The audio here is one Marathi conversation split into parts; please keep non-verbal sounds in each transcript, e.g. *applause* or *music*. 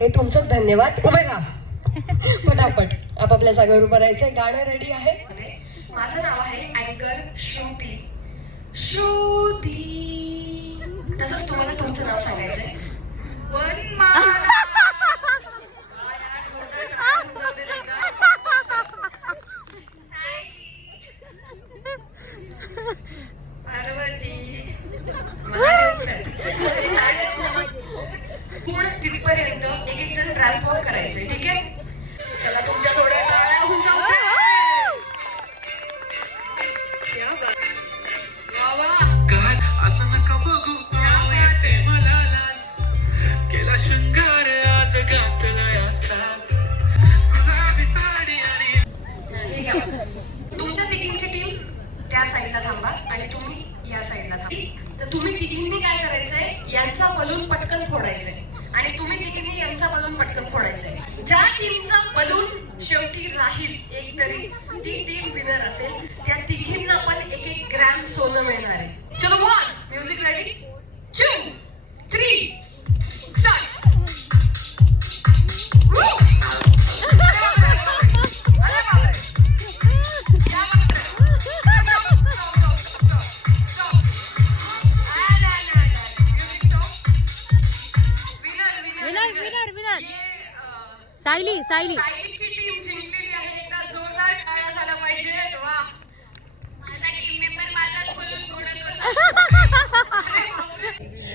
हे तुमचं धन्यवाद. उभे राहा. पटापट. आपापल्या जागेवर उभं राहायचं गाणं रेडी आहे. माझं नाव आहे अँकर श्रुती. श्रुती. तसंच तुम्हाला तुमचं नाव सांगायचंय. पार्वती पुढ तिथपर्यंत एक एक जण रॅम्प वॉक करायचंय ठीक आहे? चला तुमच्या थोड्या टाळ्या होऊन जाऊ दे. क्या बात. वा वा. काय? असं नका बघू. नाव येते मला लाज केला शृंगार आज घातला या साथ. गुलाबी साडी आणि हे घ्या. तुमच्या तिघींची टीम त्या साईडला थांबा आणि तुम्ही या साईडला थांबा. तर तुम्ही तिघींनी काय करायचंय? यांचा बलून पटकन फोडायचंय. आणि तुम्ही तिघींनी यांचा बलून पटकन फोडायचंय ज्या टीमचा बलून शेवटी राहील एक तरी ती टीम विनर असेल त्या तिघींना पण एक एक ग्रॅम सोनं मिळणार आहे. चलो विनर सायली सायली. सायलीची टीम जिंकलेली आहे. एकदा जोरदार टाळ्या झाल्या पाहिजेत वा. माझा टीम मेंबर माझाच बोलून थोडं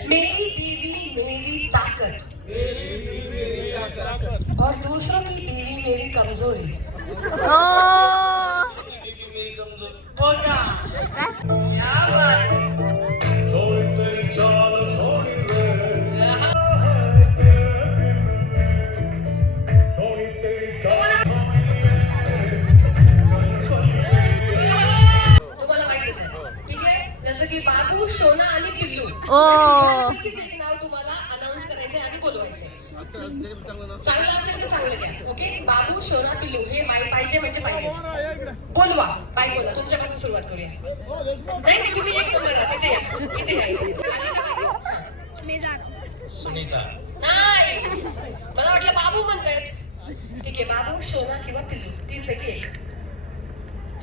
मेरी बीवी मेरी ताकत. और दूसरों की बीवी मेरी कमजोरी. ओ. बोल रहा क्या बात है. ओ. नाव तुम्हाला अनाऊन्स करायचंय आणि बोलवायचंय चांगलं असेल तर चांगलं घ्या ओके बाबू शोना पिल्लू हे बाई पाहिजे म्हणजे पाहिजे बोलवा. बाई बोला तुमच्यापासून सुरुवात करूया. नाही नाही तुम्ही एक नंबर राहा, तिथे या. इथे या. इथे. आणि काय बाई? सुनीता. नाही. मला वाटलं बाबू म्हणतायत ठीक आहे बाबू शोना किंवा पिल्लू तीन पैकी एक.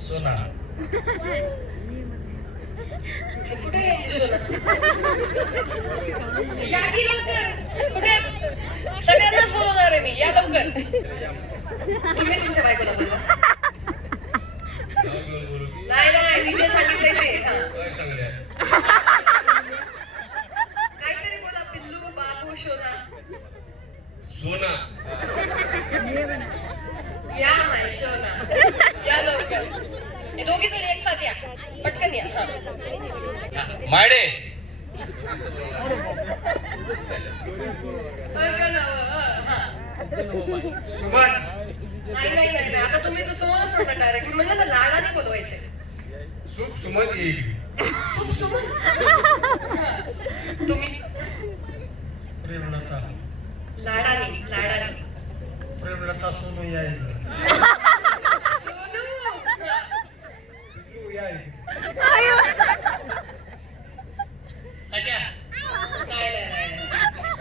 सोना. कुठे यायची *laughs* शोना? या की लवकर. सगळ्यांनाच बोलवणार आहे मी या लवकर तुम्ही तुमच्या बायकोला बोलवा नाही नाही मी जे सांगितलंय ते काहीतरी बोला पिल्लू बाबू शोना सोना या माय शोना या लवकर दोघी जण एक साथ या. पटकन या. हा. माडे हा. नाही नाही नाही नाही. आता तुम्ही तर म्हटलं डायरेक्ट म्हणजे ना लाडाने बोलवायचे. सुमन येईल. सुमन. तुम्ही? प्रेमलता. लाडाने लाडाने. प्रेमलता सोनू यायचं *laughs* सोनू. अशा नाही नाही नाही, नाही हा.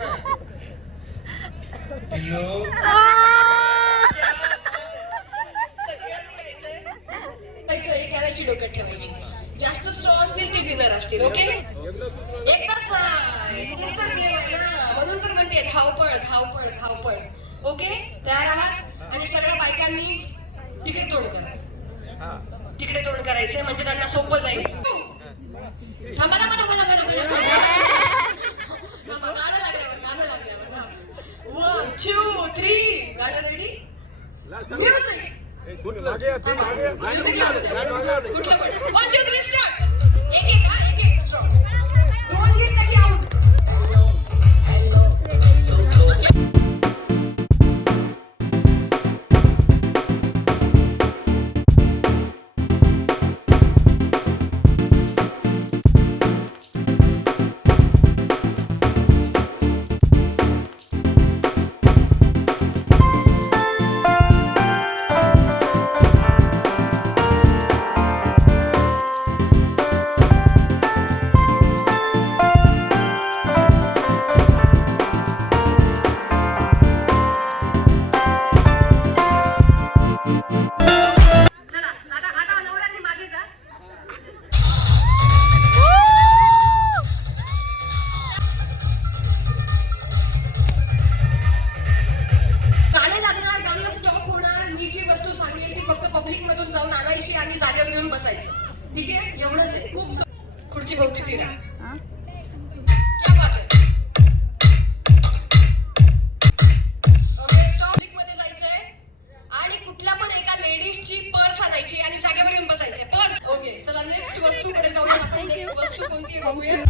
पिल्लू करायची डोक्यात ठेवायची. जास्त स्ट्रॉ असतील ते विनर असतील ओके एकदाच म्हणून तर म्हणते धावपळ धावपळ धावपळ. ओके तयार आहात? आणि सगळ्या बायकांनी तिकडे तोड करा. तिकडे तोड करायचंय म्हणजे त्यांना सोपं जाईल. म्युझिक कुठलं खुर्ची भोवती फिरा आणि कुठल्या पण एका लेडीजची पर्स आणायची आणि जागेवर येऊन बसायची पर्स. ओके चला नेक्स्ट वस्तूकडे जाऊया. आपण नेक्स्ट वस्तू कोणती बघूया.